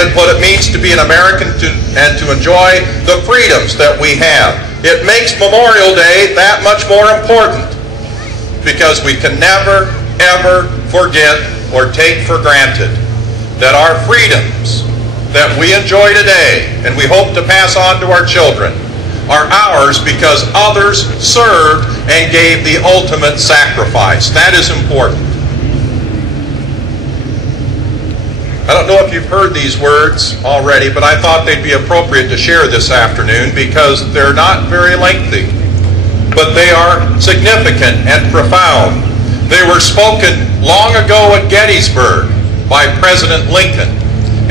represented what it means to be an American and to enjoy the freedoms that we have. It makes Memorial Day that much more important because we can never, ever forget or take for granted that our freedoms that we enjoy today and we hope to pass on to our children are ours because others served and gave the ultimate sacrifice. That is important. I don't know if you've heard these words already, but I thought they'd be appropriate to share this afternoon because they're not very lengthy, but they are significant and profound. They were spoken long ago at Gettysburg by President Lincoln,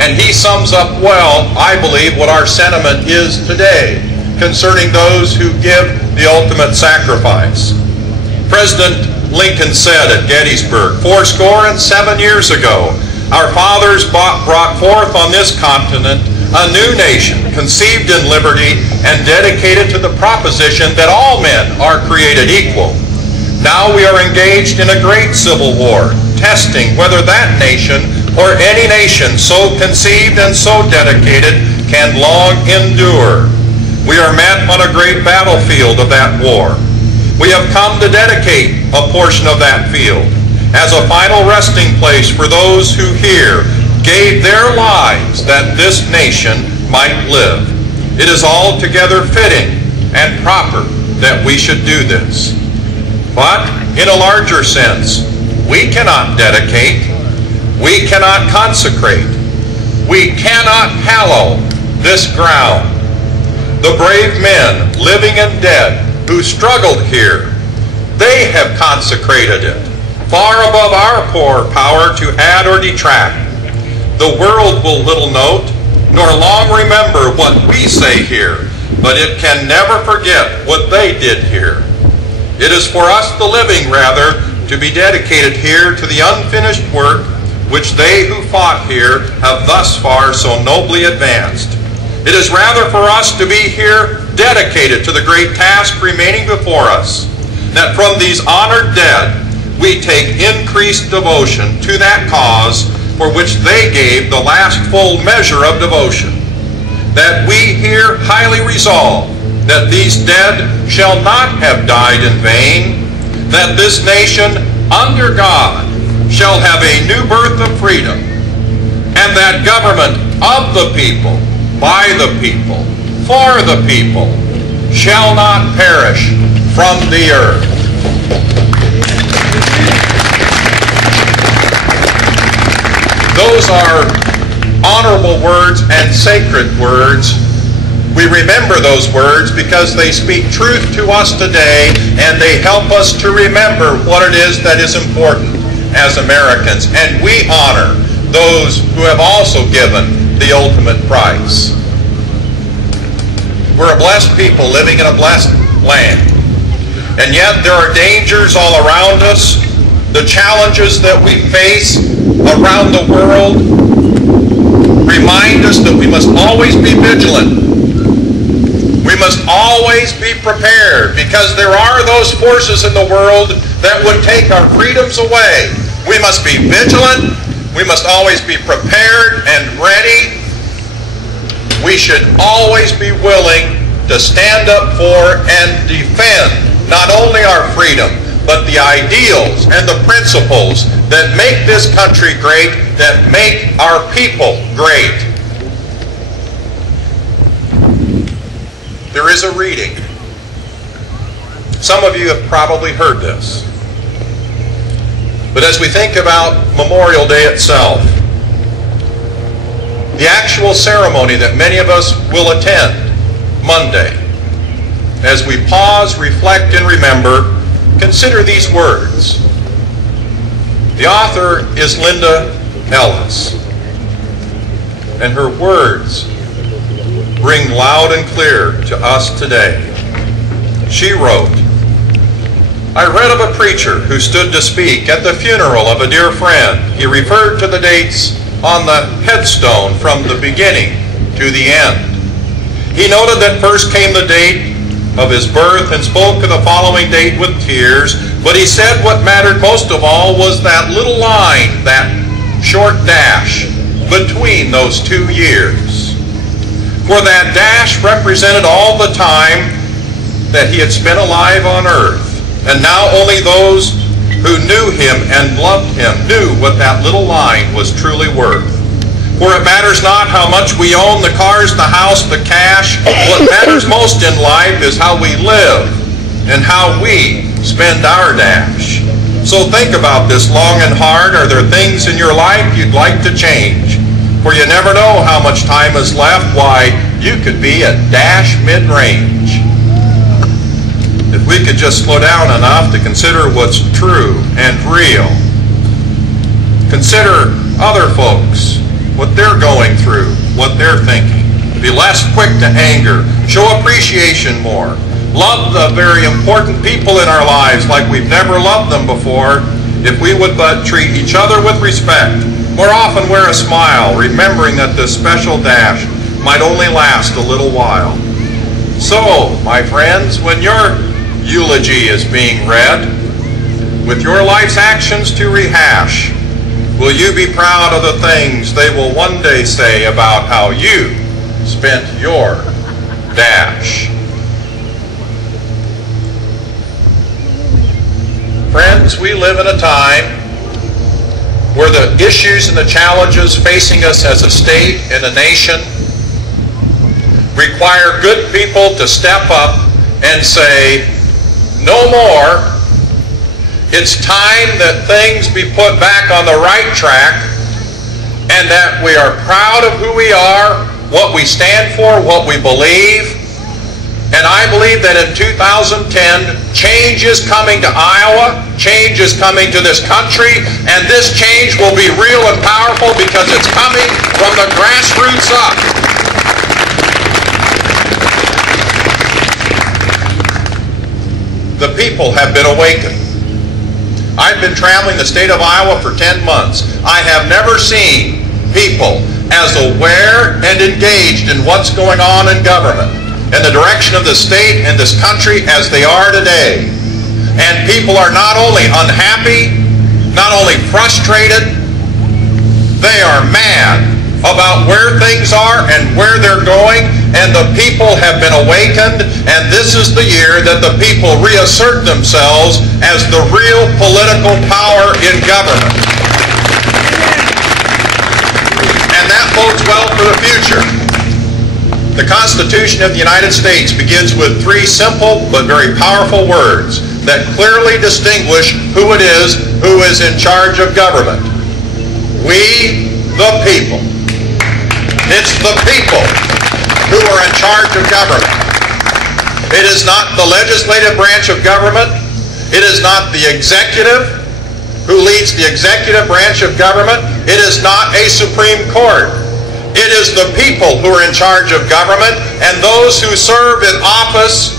and he sums up well, I believe, what our sentiment is today concerning those who give the ultimate sacrifice. President Lincoln said at Gettysburg, 77 years ago, our fathers brought forth on this continent a new nation, conceived in liberty and dedicated to the proposition that all men are created equal. Now we are engaged in a great civil war, testing whether that nation or any nation so conceived and so dedicated can long endure. We are met on a great battlefield of that war. We have come to dedicate a portion of that field as a final resting place for those who here gave their lives that this nation might live. It is altogether fitting and proper that we should do this. But in a larger sense, we cannot dedicate, we cannot consecrate, we cannot hallow this ground. The brave men, living and dead, who struggled here, they have consecrated it, far above our poor power to add or detract. The world will little note, nor long remember what we say here, but it can never forget what they did here. It is for us, the living, rather, to be dedicated here to the unfinished work which they who fought here have thus far so nobly advanced. It is rather for us to be here dedicated to the great task remaining before us, that from these honored dead we take increased devotion to that cause for which they gave the last full measure of devotion, that we here highly resolve that these dead shall not have died in vain, that this nation under God shall have a new birth of freedom, and that government of the people, by the people, for the people, shall not perish from the earth. Those are honorable words and sacred words. We remember those words because they speak truth to us today, and they help us to remember what it is that is important as Americans. And we honor those who have also given the ultimate price. We're a blessed people living in a blessed land. And yet there are dangers all around us. The challenges that we face around the world remind us that we must always be vigilant. We must always be prepared because there are those forces in the world that would take our freedoms away. We must be vigilant. We must always be prepared and ready. We should always be willing to stand up for and defend not only our freedom, but the ideals and the principles that make this country great, that make our people great. There is a reading. Some of you have probably heard this. But as we think about Memorial Day itself, the actual ceremony that many of us will attend Monday, as we pause, reflect, and remember, consider these words. The author is Linda Ellis, and her words ring loud and clear to us today. She wrote, I read of a preacher who stood to speak at the funeral of a dear friend. He referred to the dates on the headstone from the beginning to the end. He noted that first came the date of his birth and spoke of the following date with tears, but he said what mattered most of all was that little line, that short dash, between those 2 years. For that dash represented all the time that he had spent alive on earth. And now only those who knew him and loved him knew what that little line was truly worth. For it matters not how much we own, the cars, the house, the cash. What matters most in life is how we live and how we spend our dash. So think about this long and hard. Are there things in your life you'd like to change? For you never know how much time is left. Why, you could be at dash mid-range. If we could just slow down enough to consider what's true and real. Consider other folks, what they're going through, what they're thinking. Be less quick to anger. Show appreciation more. Love the very important people in our lives like we've never loved them before. If we would but treat each other with respect. More often wear a smile, remembering that this special dash might only last a little while. So, my friends, when your eulogy is being read, with your life's actions to rehash, will you be proud of the things they will one day say about how you spent your dash? Friends, we live in a time where the issues and the challenges facing us as a state and a nation require good people to step up and say, no more. It's time that things be put back on the right track and that we are proud of who we are, what we stand for, what we believe. And I believe that in 2010, change is coming to Iowa, change is coming to this country, and this change will be real and powerful because it's coming from the grassroots up. The people have been awakened. I've been traveling the state of Iowa for 10 months. I have never seen people as aware and engaged in what's going on in government and the direction of the state and this country as they are today. And people are not only unhappy, not only frustrated, they are mad about where things are and where they're going, and the people have been awakened, and this is the year that the people reassert themselves as the real political power in government. And that bodes well for the future. The Constitution of the United States begins with 3 simple but very powerful words that clearly distinguish who it is who is in charge of government. We, the people. It's the people who are in charge of government. It is not the legislative branch of government. It is not the executive who leads the executive branch of government. It is not a Supreme Court. It is the people who are in charge of government, and those who serve in office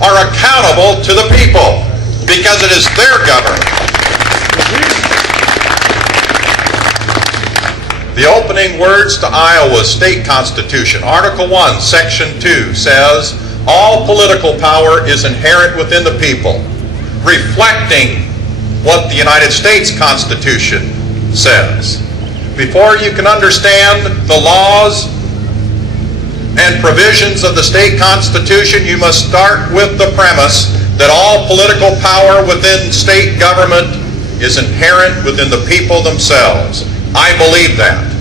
are accountable to the people because it is their government. The opening words to Iowa's state constitution, Article 1, Section 2, says, all political power is inherent within the people, reflecting what the United States Constitution says. Before you can understand the laws and provisions of the state constitution, you must start with the premise that all political power within state government is inherent within the people themselves. I believe that.